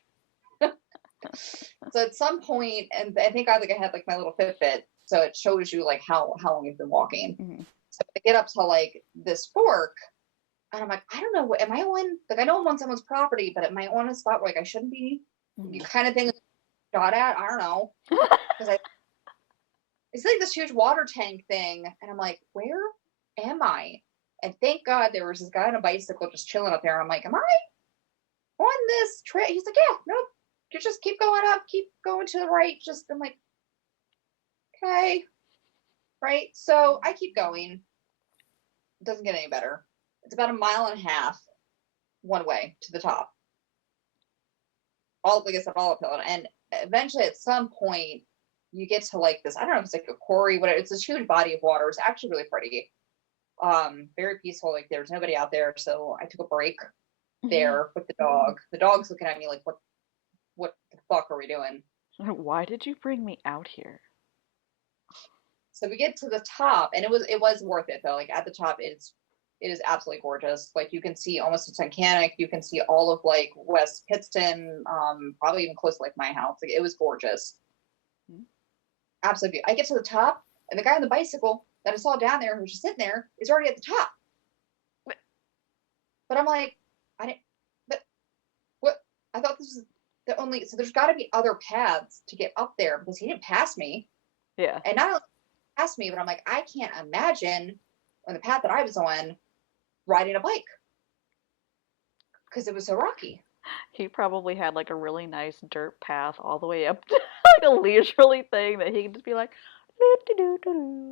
So at some point, and I think I had like my little Fitbit, so it shows you like how long you've been walking. Mm-hmm. So I get up to like this fork, and I'm like, I don't know, am I on? Like I know I'm on someone's property, but am I on a spot where like I shouldn't be? Mm-hmm. You kind of think shot at. I don't know, because it's like this huge water tank thing, and I'm like, where am I? And thank God there was this guy on a bicycle just chilling up there. I'm like, am I on this trail? He's like, yeah, nope. You just keep going up, keep going to the right. Just I'm like, okay, right. So I keep going. It doesn't get any better. It's about 1.5 miles one way to the top. All like I said, all uphill. And eventually at some point you get to like this, I don't know if it's like a quarry, whatever. It's this huge body of water. It's actually really pretty. Very peaceful. Like there's nobody out there. So I took a break there with the dog. The dog's looking at me like, what the fuck are we doing? Why did you bring me out here? So we get to the top, and it was worth it though. Like at the top, it is absolutely gorgeous. Like you can see almost a Tunkhannock. You can see all of like West Pittston, probably even close to like my house. Like it was gorgeous. Hmm? Absolutely. I get to the top, and the guy on the bicycle that I saw down there, who's just sitting there, is already at the top. But I'm like, I didn't. But what? I thought this was the only. So there's got to be other paths to get up there because he didn't pass me, Yeah. and not only pass me, but I'm like, I can't imagine on the path that I was on riding a bike because it was so rocky. He probably had like a really nice dirt path all the way up to like a leisurely thing that he could just be like, "Doo-doo-doo-doo.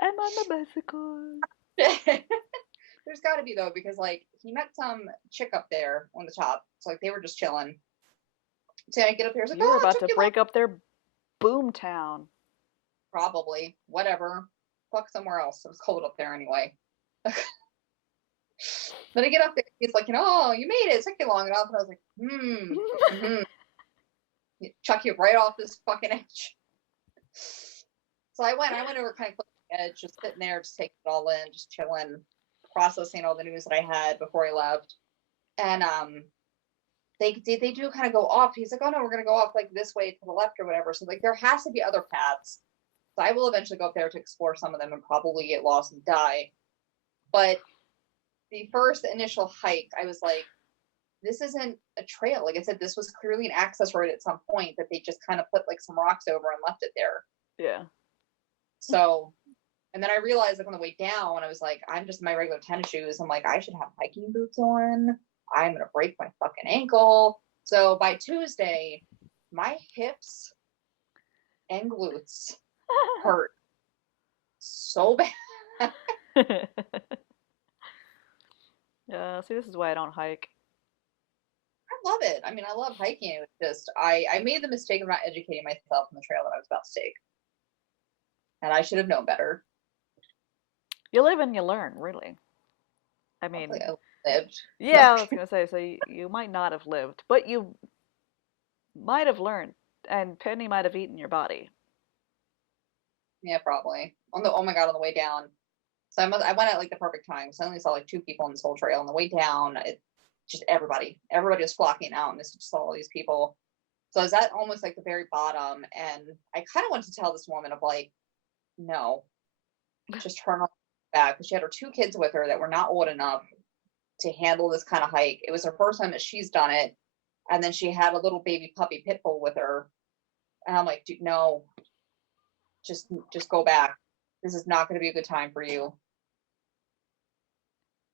I'm on my bicycle." There's got to be though, because like he met some chick up there on the top, so like they were just chilling. So I get up there, he's like, You were "Oh, it about took to you long." break up their boom town. Probably, whatever. Fuck somewhere else. It was cold up there anyway. Then I get up there, he's like, "Oh, you made it. It took you long enough." And I was like, chuck you right off this fucking edge. So I went over kind of close to the edge, just sitting there, just taking it all in, just chilling, processing all the news that I had before I left. And they do kind of go off. He's like, "Oh no, we're gonna go off like this way to the left or whatever." So like there has to be other paths. So I will eventually go up there to explore some of them and probably get lost and die. But the first initial hike, I was like, this isn't a trail. Like I said, this was clearly an access road at some point that they just kind of put like some rocks over and left it there. Yeah. So, and then I realized like on the way down, I was like, I'm just in my regular tennis shoes. I'm like, I should have hiking boots on. I'm gonna break my fucking ankle. So by Tuesday, my hips and glutes hurt so bad. Yeah, see, this is why I don't hike. I love it. I mean, I love hiking. It was just I made the mistake of not educating myself on the trail that I was about to take, and I should have known better. You live and you learn, really. I Hopefully, mean, I lived. yeah, I was gonna say, so you might not have lived, but you might have learned, and Penny might have eaten your body. Yeah, probably. Oh my god, on the way down. So I went at like the perfect time. So I only saw like two people on this whole trail. On the way down, it just everybody was flocking out, and just saw all these people. So I was at almost like the very bottom, and I kind of wanted to tell this woman of like, no, just turn back, because she had her two kids with her that were not old enough to handle this kind of hike. It was her first time that she's done it, and then she had a little baby puppy pit bull with her, and I'm like, dude, no, just go back. This is not going to be a good time for you.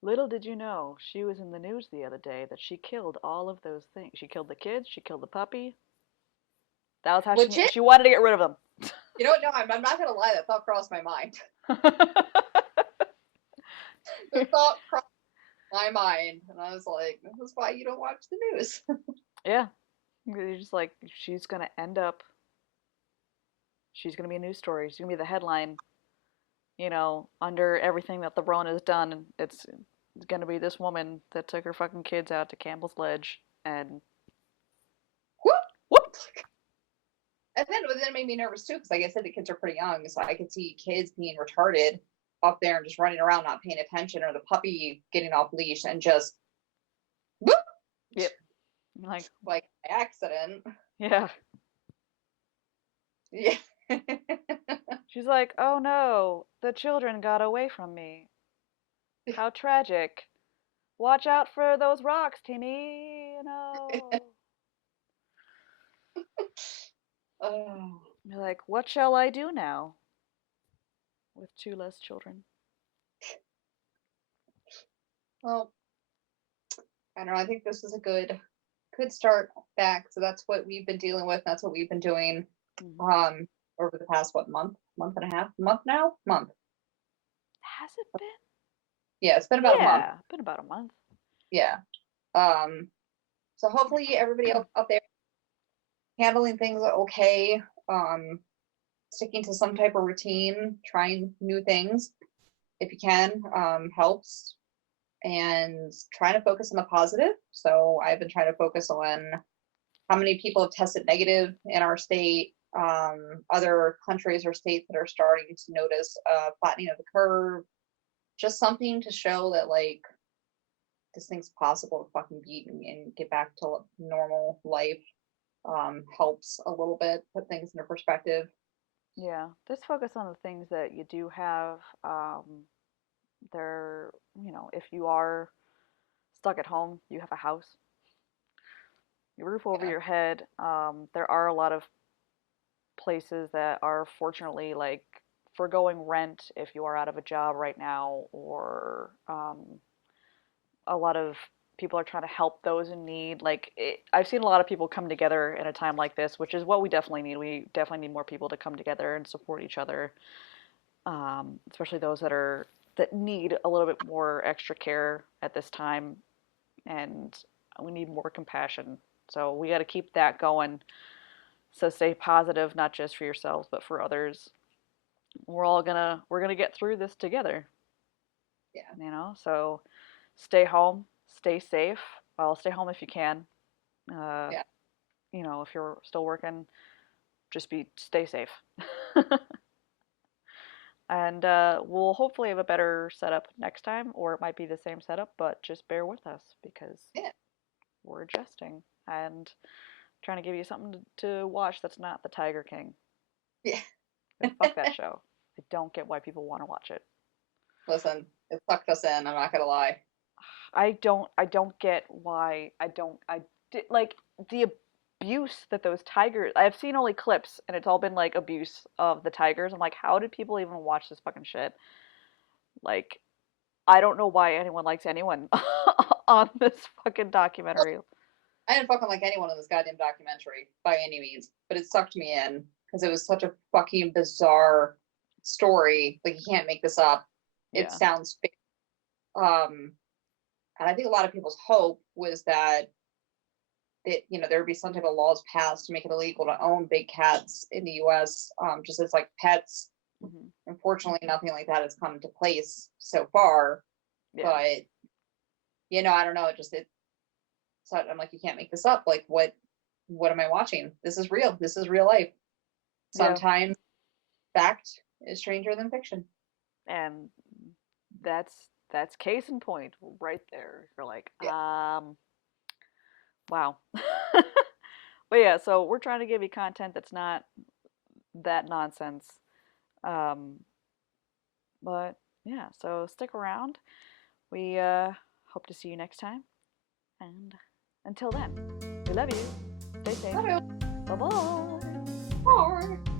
Little did you know, she was in the news the other day that she killed all of those things. She killed the kids, she killed the puppy. That was how Legit, she wanted to get rid of them. you know what? No, I'm not going to lie. That thought crossed my mind. The thought crossed my mind, and I was like, this is why you don't watch the news. Yeah. You're just like, she's gonna be a news story. She's gonna be the headline, under everything that the Rona has done. It's gonna be this woman that took her fucking kids out to Campbell's Ledge and Whoop! whoop. And then it made me nervous too, because like I said, the kids are pretty young, so I could see kids being retarded up there and just running around not paying attention, or the puppy getting off leash and just whoop! Yep. Like by accident. Yeah. Yeah. She's like, oh no, the children got away from me. How tragic. Watch out for those rocks, Timmy. No. Oh. You're like, what shall I do now? With two less children. Well, I don't know. I think this is a good start back. So that's what we've been dealing with. That's what we've been doing over the past month and a half, month now, month. Has it been? Yeah, it's been about a month. Yeah, been about a month. Yeah. So hopefully everybody else out there handling things okay, sticking to some type of routine, trying new things if you can, helps, and trying to focus on the positive. So I've been trying to focus on how many people have tested negative in our state, other countries or states that are starting to notice flattening of the curve, just something to show that like this thing's possible to fucking beat and get back to normal life. Helps a little bit put things into perspective. Yeah, just focus on the things that you do have. There, if you are stuck at home, you have a house, your roof over Yeah, your head. There are a lot of places that are fortunately like foregoing rent if you are out of a job right now, or a lot of people are trying to help those in need. I've seen a lot of people come together in a time like this, which is what we definitely need. We definitely need more people to come together and support each other, especially those that need a little bit more extra care at this time, and we need more compassion. So we got to keep that going. So stay positive, not just for yourselves, but for others. We're gonna get through this together. yeah, So stay home, stay safe. Well, stay home if you can. Uh, yeah, if you're still working, just stay safe. And we'll hopefully have a better setup next time, or it might be the same setup, but just bear with us because yeah, we're adjusting and trying to give you something to watch that's not The Tiger King. yeah. Because fuck that show. I don't get why people want to watch it. Listen, it sucked us in. I'm not gonna lie. I don't get why I did like the abuse that those tigers. I've seen only clips and it's all been like abuse of the tigers. I'm like, how did people even watch this fucking shit? Like, I don't know why anyone likes anyone on this fucking documentary. I didn't fucking like anyone in this goddamn documentary by any means, but it sucked me in because it was such a fucking bizarre story. Like you can't make this up. It Yeah. sounds fake. Um, and I think a lot of people's hope was that there would be some type of laws passed to make it illegal to own big cats in the U.S. Just as like pets. Hmm. Unfortunately, nothing like that has come to place so far. Yeah. But I don't know. So I'm like, you can't make this up. Like, what am I watching? This is real. This is real life. Yeah. Sometimes fact is stranger than fiction. And that's case in point right there. You're like, Yeah, wow. But yeah, so we're trying to give you content that's not that nonsense. Um, but yeah, so stick around. We hope to see you next time. And until then, we love you. Stay safe. I Bye bye. don't know.